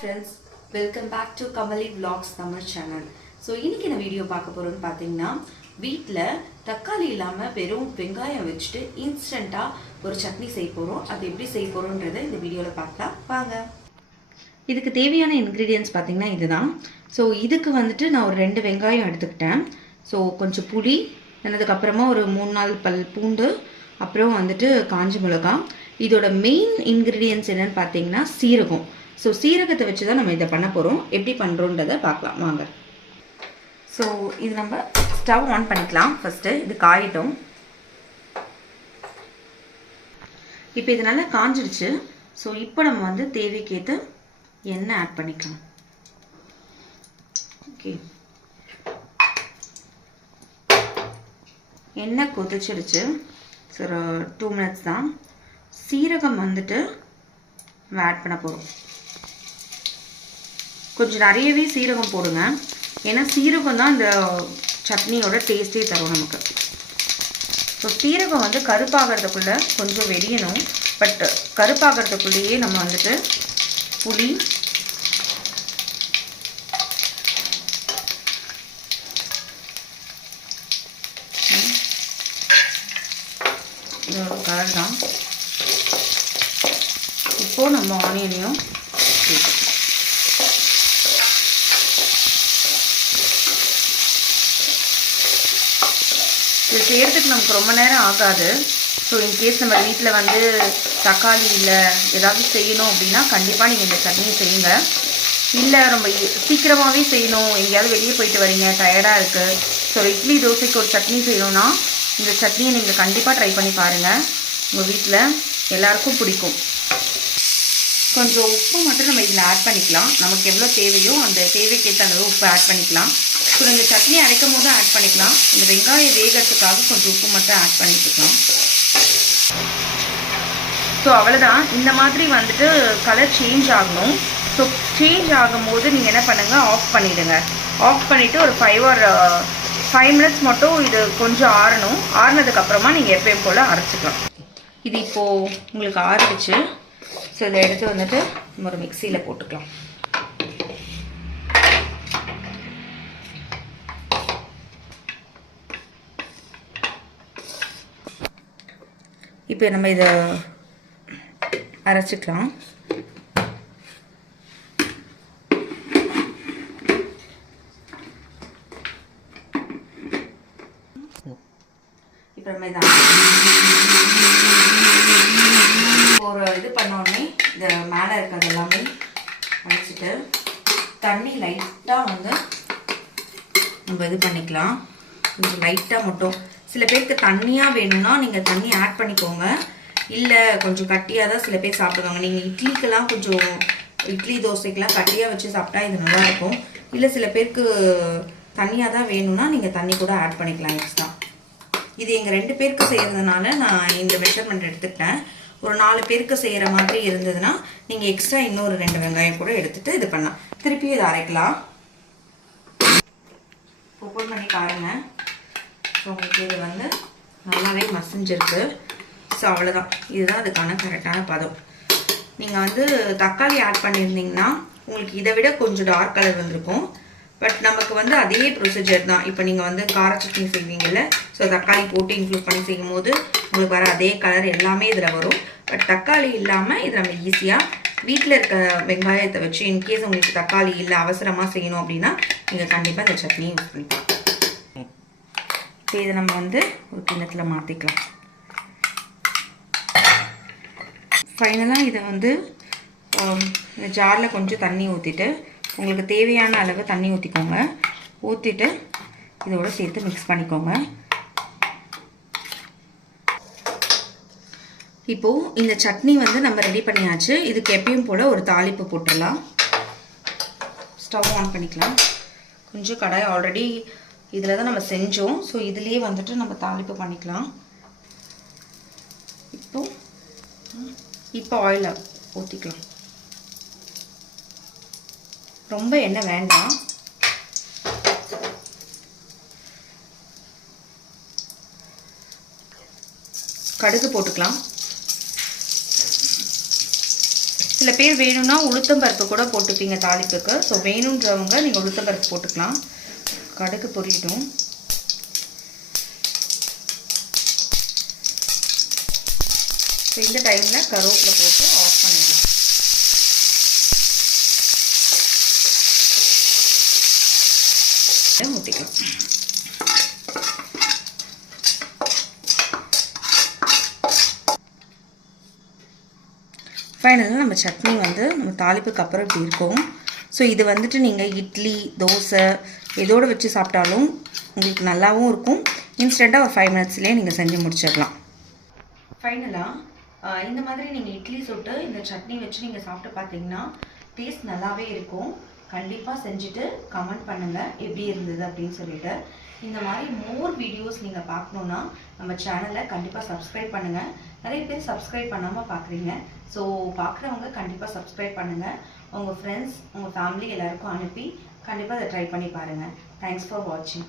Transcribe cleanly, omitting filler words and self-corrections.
friends, welcome back to Kamali Vlogs Tamil channel. So இன்னைக்கு இந்த video பார்க்க போறோம்னு பாத்தீங்கன்னா வீட்ல தக்காளி இல்லாம வெறும் வெங்காயம் வச்சிட்டு இன்ஸ்டன்ட்டா ஒரு சட்னி செய்ய போறோம். அது எப்படி செய்ய போறோம்ன்றதை இந்த வீடியோல பார்க்கலாம் வாங்க. இதுக்கு தேவையான ingredients பாத்தீங்கன்னா இதுதான். So இதுக்கு வந்துட்டு நான் ஒரு 2 வெங்காயம் எடுத்துக்கிட்டேன். So கொஞ்சம் புளி, அதுக்கு அப்புறமா ஒரு 3-4 பல் பூண்டு, அப்புறம் வந்துட்டு காஞ்ச மிளகாய். இதோட மெயின் ingredients என்னன்னு பாத்தீங்கன்னா சீரகம். ஸோ சீரகத்தை வச்சு தான் நம்ம இதை பண்ண போகிறோம். எப்படி பண்ணுறோன்றதை பார்க்கலாம் வாங்க. ஸோ இது நம்ம ஸ்டவ் ஆன் பண்ணிக்கலாம். ஃபஸ்ட்டு இது காயிட்டும். இப்போ இது நல்லா காஞ்சிடுச்சு. ஸோ இப்போ நம்ம வந்து தேவைக்கேற்ற எண்ணெய் ஆட் பண்ணிக்கலாம். ஓகே, எண்ணெய் கொதிச்சிடுச்சு. ஸோ ஒரு 2 minutes தான். சீரகம் வந்துட்டு நம்ம ஆட் பண்ண போகிறோம். கொஞ்சம் நிறையவே சீரகம் போடுங்க, ஏன்னா சீரகம் தான் இந்த சட்னியோட டேஸ்ட்டே தரும் நமக்கு. ஸோ சீரகம் வந்து கருப்பாகிறதுக்குள்ளே கொஞ்சம் வெடியணும். பட் கருப்பாகிறதுக்குள்ளேயே நம்ம வந்துட்டு புளி, இதோட கலர் தான். இப்போது நம்ம ஆனியனையும் சேர்த்துக்கலாம். இது செய்கிறதுக்கு நமக்கு ரொம்ப நேரம் ஆகாது. ஸோ இன்கேஸ் நம்ம வீட்டில் வந்து தக்காளி இல்லை ஏதாவது செய்யணும் அப்படின்னா கண்டிப்பாக நீங்கள் இந்த சட்னி செய்யுங்க. இல்லை ரொம்ப சீக்கிரமாகவே செய்யணும், எங்கேயாவது வெளியே போயிட்டு வரீங்க, டயர்டாக இருக்குது, ஸோ இட்லி தோசைக்கு ஒரு சட்னி செய்யணும்னா இந்த சட்னியை நீங்கள் கண்டிப்பாக ட்ரை பண்ணி பாருங்கள். உங்கள் வீட்டில் எல்லாருக்கும் பிடிக்கும். கொஞ்சம் உப்பு மட்டும் நம்ம இதில் ஆட் பண்ணிக்கலாம். நமக்கு எவ்வளோ தேவையோ அந்த தேவைக்கேற்ற அளவு உப்பு ஆட் பண்ணிக்கலாம். ஸோ இந்த சட்னி அரைக்கும் போது ஆட் பண்ணிக்கலாம். இந்த வெங்காயம் வேகிறதுக்காக கொஞ்சம் உப்பு மட்டும் ஆட் பண்ணிக்கலாம். ஸோ அவ்வளோதான். இந்த மாதிரி வந்துட்டு கலர் சேஞ்ச் ஆகணும். ஸோ சேஞ்ச் ஆகும்போது நீங்கள் என்ன பண்ணுங்கள், ஆஃப் பண்ணிவிடுங்க. ஆஃப் பண்ணிவிட்டு ஒரு 5 minutes மட்டும் இது கொஞ்சம் ஆறணும். ஆறினதுக்கப்புறமா நீங்கள் எப்பயும் போல் அரைச்சிக்கலாம். இது இப்போது உங்களுக்கு ஆறிடுச்சு. ஸோ இதை எடுத்து வந்துட்டு நம்ம ஒரு மிக்சியில் போட்டுக்கலாம். இப்போ நம்ம இதை அரைச்சிக்கலாம். இப்போ நம்ம இதை ஒரு இது பண்ணோடனே இந்த மேலே இருக்கிறது எல்லாமே அரைச்சிட்டு தண்ணி லைட்டாக வந்து நம்ம இது பண்ணிக்கலாம். கொஞ்சம் லைட்டாக மட்டும். சில பேருக்கு தண்ணியாக வேணும்னா நீங்கள் தண்ணி ஆட் பண்ணிக்கோங்க. இல்லை கொஞ்சம் கட்டியாக தான் சில பேர் சாப்பிடுவாங்க. நீங்கள் இட்லிக்கெல்லாம் கொஞ்சம் இட்லி தோசைக்கெல்லாம் கட்டியாக வச்சு சாப்பிட்டா இது நல்லாயிருக்கும். இல்லை சில பேருக்கு தண்ணியாக தான் வேணும்னா நீங்கள் தண்ணி கூட ஆட் பண்ணிக்கலாம் எக்ஸ்ட்ரா. இது எங்கள் 2 பேருக்கு செய்கிறதுனால நான் இந்த மெஷர்மெண்ட் எடுத்துக்கிட்டேன். ஒரு 4 பேருக்கு செய்கிற மாதிரி இருந்ததுன்னா நீங்கள் எக்ஸ்ட்ரா இன்னொரு 2 வெங்காயம் கூட எடுத்துகிட்டு இது பண்ணலாம். திருப்பியும் இதை அரைக்கலாம். ஓப்பன் பண்ணி பாருங்கள். ஸோ உங்களுக்கு இது வந்து நல்லாவே மசிஞ்சிருக்கு. ஸோ அவ்வளோதான். இதுதான் அதுக்கான கரெக்டான பதம். நீங்கள் வந்து தக்காளி ஆட் பண்ணியிருந்தீங்கன்னா உங்களுக்கு இதை விட கொஞ்சம் டார்க் கலர் வந்திருக்கும். பட் நமக்கு வந்து அதே ப்ரொசீஜர் தான். இப்போ நீங்கள் வந்து கார சட்னி செய்வீங்கள்ல, ஸோ தக்காளி போட்டு இன்க்ளூட் பண்ணி செய்யும் போது உங்களுக்கு வர அதே கலர் எல்லாமே இதில் வரும். பட் தக்காளி இல்லாமல் இது நம்ம ஈஸியாக வீட்டில் இருக்க வெங்காயத்தை வச்சு இன்கேஸ் உங்களுக்கு தக்காளி இல்லை அவசரமாக செய்யணும் அப்படின்னா நீங்கள் கண்டிப்பாக இந்த சட்னியை யூஸ் பண்ணிக்கலாம். இப்போ இதை நம்ம வந்து ஒரு கிண்ணத்தில் மாற்றிக்கலாம். ஃபைனலாக இதை வந்து இந்த ஜாரில் கொஞ்சம் தண்ணி ஊற்றிட்டு உங்களுக்கு தேவையான அளவு தண்ணி ஊற்றிக்கோங்க. ஊற்றிட்டு இதோட சேர்த்து மிக்ஸ் பண்ணிக்கோங்க. இப்போது இந்த சட்னி வந்து நம்ம ரெடி பண்ணியாச்சு. இதுக்கு எப்பயும் போல் ஒரு தாளிப்பு போட்டுடலாம். ஸ்டவ் ஆன் பண்ணிக்கலாம். கொஞ்சம் கடாய் ஆல்ரெடி இதில் தான் நம்ம செஞ்சோம். ஸோ இதுலேயே வந்துட்டு நம்ம தாளிப்பு பண்ணிக்கலாம். இப்போ ஆயிலை ஊற்றிக்கலாம். ரொம்ப எண்ணெய் வேண்டாம். கடுகு போட்டுக்கலாம். சில பேர் வேணும்னா உளுத்தம்பருப்பு கூட போட்டுப்பீங்க தாளிப்புக்கு. ஸோ வேணுன்றவங்க நீங்கள் உளுத்தம்பருப்பு போட்டுக்கலாம். கடுகு பொரியட்டும். ஸோ இந்த டைமில் கருவேப்பிலை போட்டு ஆஃப் பண்ணிடலாம். ஊற்றிக்கலாம். ஃபைனலாக நம்ம சட்னி வந்து நம்ம தாளிப்புக்கு அப்புறம் இப்படி இருக்கும். ஸோ இது வந்துட்டு நீங்கள் இட்லி தோசை எதோடு வச்சு சாப்பிட்டாலும் உங்களுக்கு நல்லாவும் இருக்கும். இன்ஸ்டண்ட்டாக ஒரு 5 மினிட்ஸ்லேயே நீங்கள் செஞ்சு முடிச்சிடலாம். ஃபைனலாக இந்த மாதிரி நீங்கள் இட்லி சுட்டு இந்த சட்னி வச்சு நீங்கள் சாப்பிட்டு பார்த்தீங்கன்னா டேஸ்ட் நல்லாவே இருக்கும். கண்டிப்பாக செஞ்சுட்டு கமெண்ட் பண்ணுங்கள் எப்படி இருந்தது அப்படின்னு சொல்லிட்டு. இந்த மாதிரி மோர் வீடியோஸ் நீங்கள் பார்க்கணுன்னா நம்ம சேனலை கண்டிப்பாக சப்ஸ்கிரைப் பண்ணுங்கள். நிறைய பேர் சப்ஸ்கிரைப் பண்ணாமல் பார்க்குறீங்க. ஸோ பார்க்குறவங்க கண்டிப்பாக சப்ஸ்கிரைப் பண்ணுங்கள். உங்கள் ஃப்ரெண்ட்ஸ் உங்கள் ஃபேமிலி எல்லாருக்கும் அனுப்பி கண்டிப்பாக அதை ட்ரை பண்ணி பாருங்கள். தேங்க்ஸ் ஃபார் வாட்சிங்.